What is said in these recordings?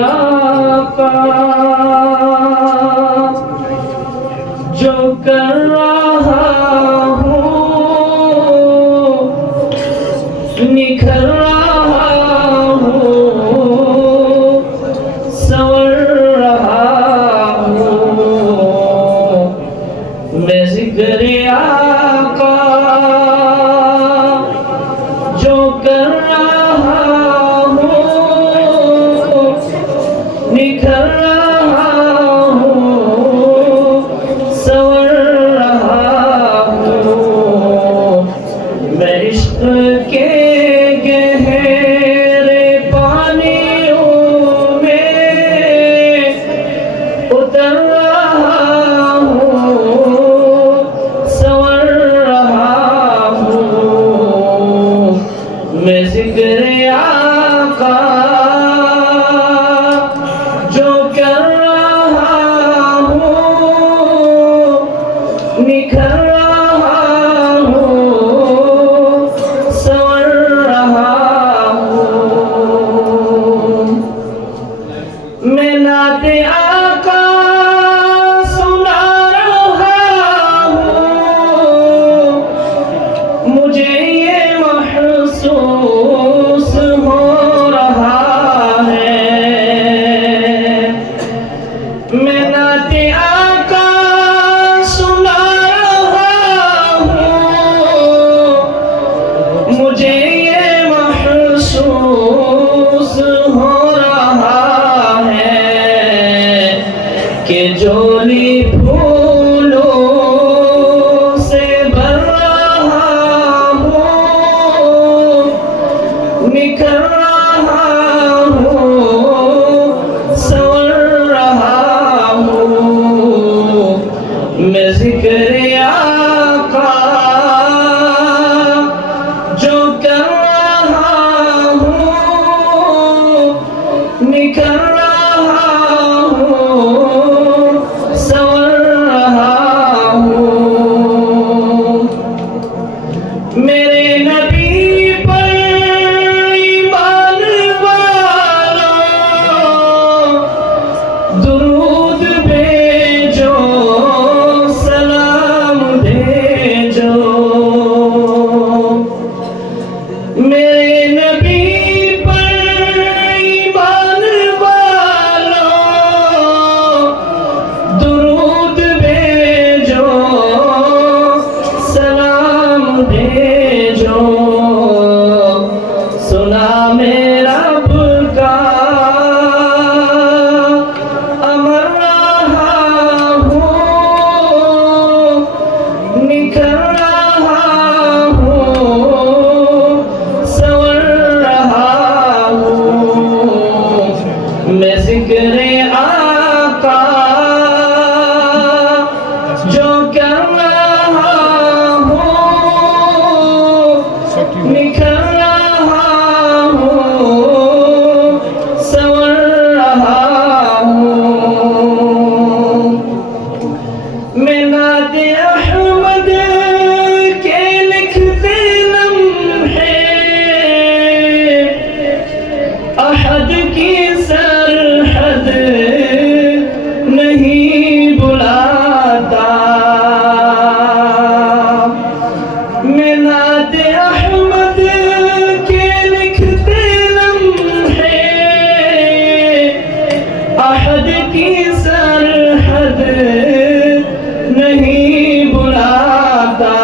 آقا جو کر رہا ہوں نکھر رہا ہوں سنور رہا ہوں میں ذکر آقا جو کر رہا نکھر رہا ہوں سنور رہا ہوں میں عشق کے گہرے پانیوں میں اتر رہا ہوں سنور رہا ہوں میں ذکر آقا جو کر رہا ہوں نکھر رہا ہوں سنور رہا ہوں میں نعت آقا سنا رہا ہوں مجھے یہ محسوس ہو رہا ہے میں نعت آقا سنا رہا ہوں مجھے یہ محسوس ہو رہا ہے کہ جولی پھولوں سے بھر رہا ہوں نکھر رہا ہوں سنور رہا ہوں میں ذکر آقا جو کر رہا ہوں نکھر رہا ہوں سنور رہا ہوں میرے نبی پر ایمان والوں درود بھیجو سلام بھیجو میرے نبی پر ایمان والوں درود بھیجو سلام بھیجو سنا میرا رب کا امر رہا ہوں نکھر رہا ہوں سنور رہا ہوں میں ذکر آقا جو کر رہا ہوں نکھر رہا ہوں سنور رہا ہوں میں نعت احمد کے لکھتے لمحے احد کی سرحد نہیں بلاتا میں نعت احمد کے لکھتے لمحے احد کی سرحد نہیں بلاتا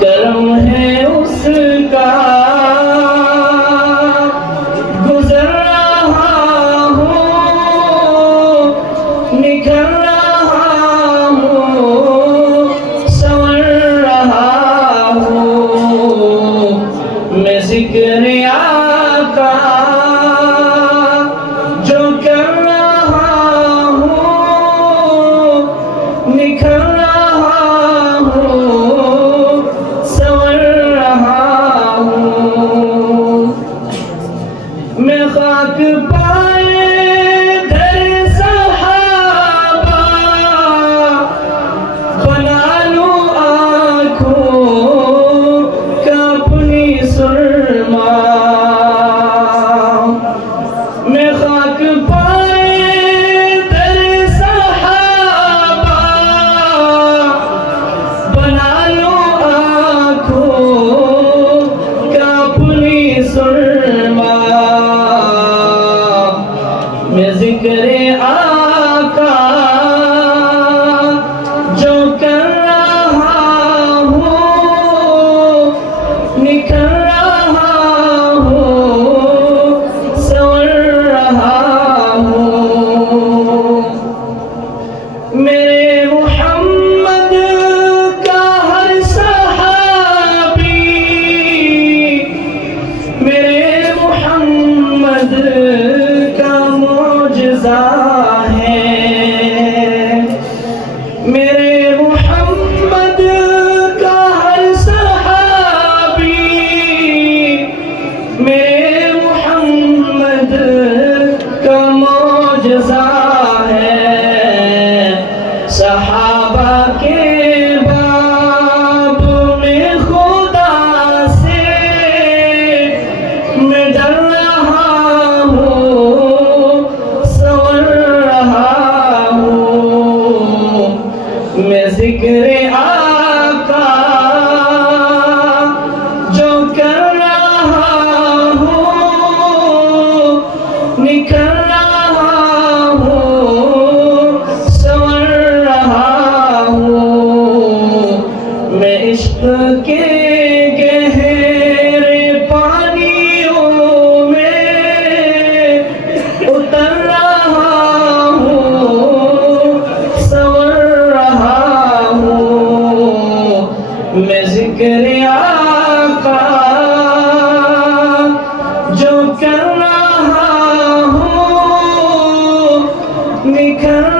کرم ہے اس کا گزر رہا ہوں نکھر رہا ہوں سنور رہا ہوں میں ذکر آقا جو کر رہا ہوں نکھر رہا ہوں سنور رہا ہوں میں خاک پائے در صحابہ بنا لوں آنکھوں کا اپنی سرما میں خاک پائے در صحابہ بنا لوں آنکھوں کا اپنی سرما میں ذکر آقا جو کر رہا ہوں نکھر رہا ہوں سور رہا ہوں میرے محمد کا ہر صحابی میرے محمد کا معجزہ ہے میرے محمد کا ہر صحابی میرے محمد کا معجزہ ہے صحابہ کے باب میں خدا سے میں ڈر رہا ہوں سور رہا ہوں میں ذکر آقا جو کر رہا ہوں نکھر رہا ہوں سور رہا ہوں میں عشق کے گہرے پانیوں میں اتر رہا ہوں سور رہا ہوں میں ذکر آقا جو کر رہا ہوں نکھر